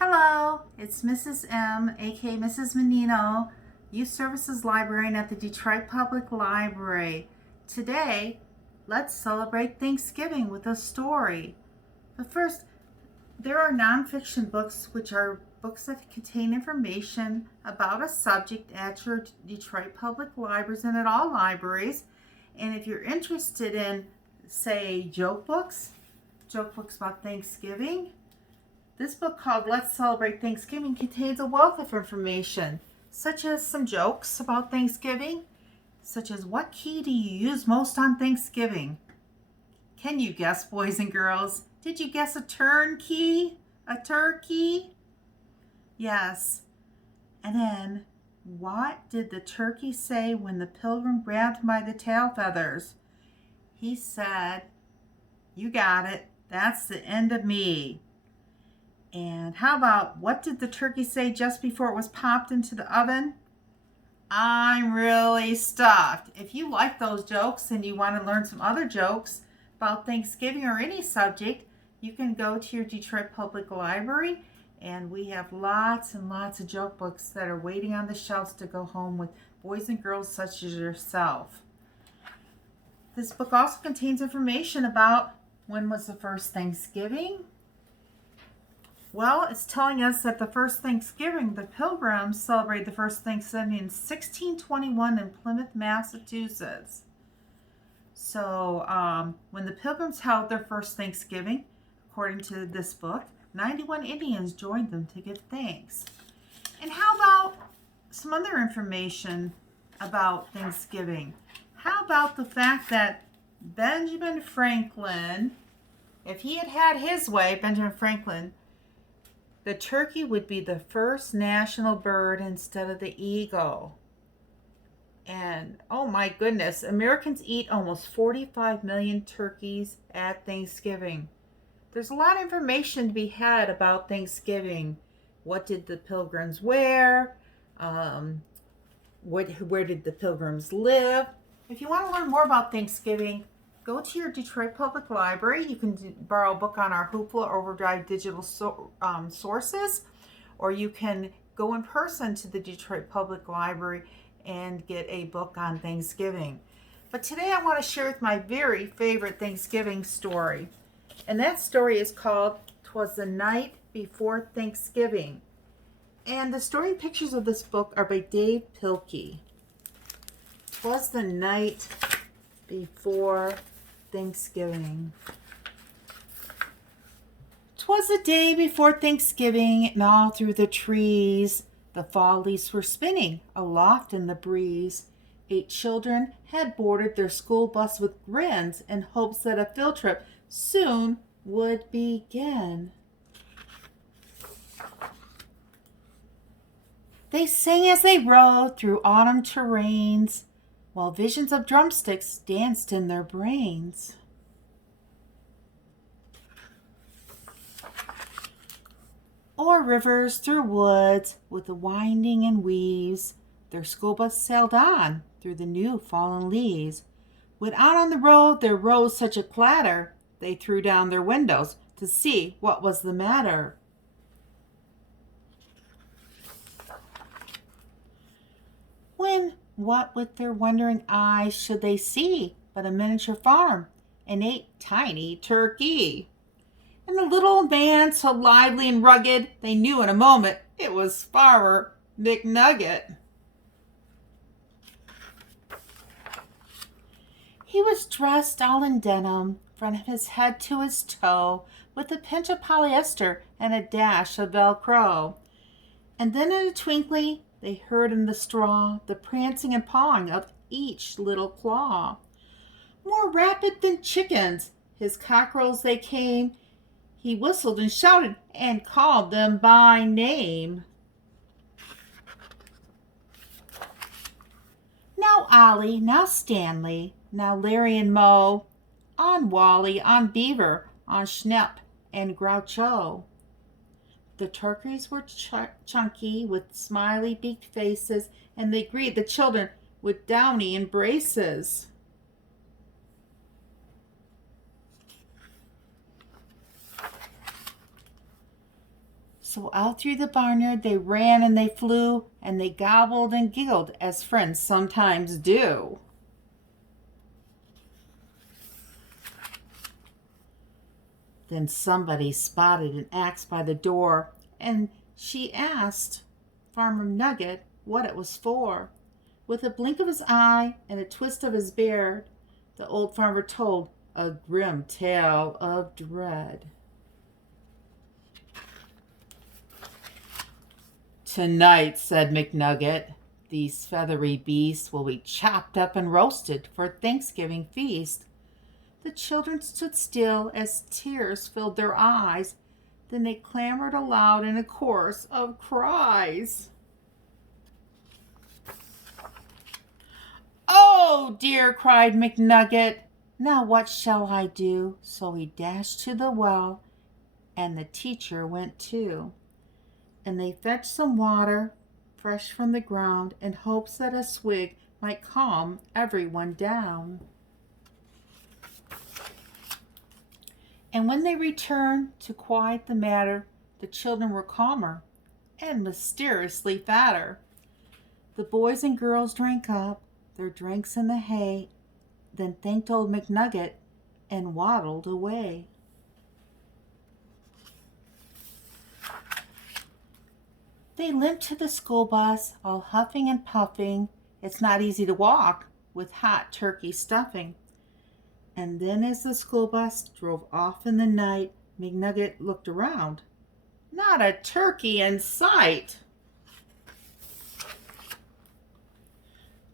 Hello, it's Mrs. M, aka Mrs. Menino, Youth Services Librarian at the Detroit Public Library. Today, let's celebrate Thanksgiving with a story. But first, there are nonfiction books, which are books that contain information about a subject at your Detroit Public Libraries and at all libraries. And if you're interested in, say, joke books about Thanksgiving, this book called Let's Celebrate Thanksgiving contains a wealth of information, such as some jokes about Thanksgiving, such as what key do you use most on Thanksgiving? Can you guess, boys and girls? Did you guess a turnkey? A turkey? Yes. And then, what did the turkey say when the pilgrim grabbed him by the tail feathers? He said, "You got it. That's the end of me." And how about, what did the turkey say just before it was popped into the oven? "I'm really stuffed." If you like those jokes and you want to learn some other jokes about Thanksgiving or any subject, you can go to your Detroit Public Library, and we have lots and lots of joke books that are waiting on the shelves to go home with boys and girls such as yourself. This book also contains information about when was the first Thanksgiving. Well, it's telling us that the first Thanksgiving, the Pilgrims celebrated the first Thanksgiving in 1621 in Plymouth, Massachusetts. So when the Pilgrims held their first Thanksgiving, according to this book, 91 Indians joined them to give thanks. And how about some other information about Thanksgiving? How about the fact that Benjamin Franklin, if he had had his way, Benjamin Franklin, the turkey would be the first national bird instead of the eagle. And oh my goodness, Americans eat almost 45 million turkeys at Thanksgiving. There's a lot of information to be had about Thanksgiving. What did the pilgrims wear? Where did the pilgrims live? If you want to learn more about Thanksgiving, go to your Detroit Public Library. You can borrow a book on our Hoopla Overdrive digital sources, or you can go in person to the Detroit Public Library and get a book on Thanksgiving. But today I want to share with my very favorite Thanksgiving story. And that story is called "'Twas the Night Before Thanksgiving." And the story and pictures of this book are by Dave Pilkey. "'Twas the night before Thanksgiving. 'Twas the day before Thanksgiving, and all through the trees the fall leaves were spinning aloft in the breeze. 8 children had boarded their school bus with grins in hopes that a field trip soon would begin. They sang as they rode through autumn terrains, while visions of drumsticks danced in their brains. O'er rivers, through woods, with the winding and weaves, their school bus sailed on through the new fallen leaves. When out on the road there rose such a clatter, they threw down their windows to see what was the matter. When what with their wondering eyes should they see but a miniature farm and 8 tiny turkey? And the little old man, so lively and rugged, they knew in a moment it was Farmer McNugget. He was dressed all in denim, from his head to his toe, with a pinch of polyester and a dash of Velcro. And then in a twinkling they heard in the straw the prancing and pawing of each little claw. More rapid than chickens, his cockerels they came. He whistled and shouted and called them by name. Now Ollie, now Stanley, now Larry and Moe, on Wally, on Beaver, on Schnepp and Groucho. The turkeys were chunky with smiley beaked faces, and they greeted the children with downy embraces. So out through the barnyard they ran and they flew, and they gobbled and giggled as friends sometimes do. Then somebody spotted an axe by the door, and she asked Farmer Nugget what it was for. With a blink of his eye and a twist of his beard, the old farmer told a grim tale of dread. "Tonight," said McNugget, "these feathery beasts will be chopped up and roasted for Thanksgiving feast." The children stood still as tears filled their eyes. Then they clamored aloud in a chorus of cries. "Oh dear!" cried McNugget. "Now what shall I do?" So he dashed to the well, and the teacher went too. And they fetched some water fresh from the ground in hopes that a swig might calm everyone down. And when they returned to quiet the matter, the children were calmer and mysteriously fatter. The boys and girls drank up their drinks in the hay, then thanked old McNugget and waddled away. They limped to the school bus, all huffing and puffing. It's not easy to walk with hot turkey stuffing. And then as the school bus drove off in the night, McNugget looked around. Not a turkey in sight.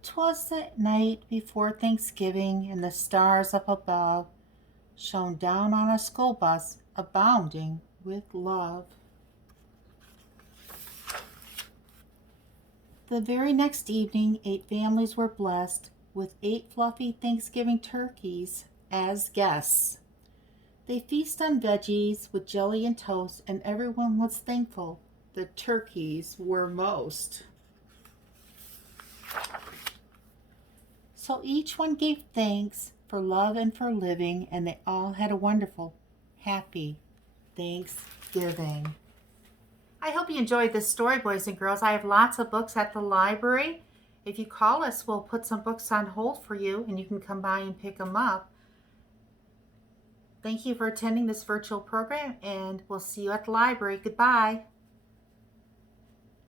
'Twas the night before Thanksgiving, and the stars up above shone down on a school bus abounding with love. The very next evening, 8 families were blessed with 8 fluffy Thanksgiving turkeys as guests. They feast on veggies with jelly and toast, and everyone was thankful the turkeys were most. So each one gave thanks for love and for living, and they all had a wonderful, happy Thanksgiving. I hope you enjoyed this story, boys and girls. I have lots of books at the library. If you call us, we'll put some books on hold for you, and you can come by and pick them up. Thank you for attending this virtual program, and we'll see you at the library. Goodbye.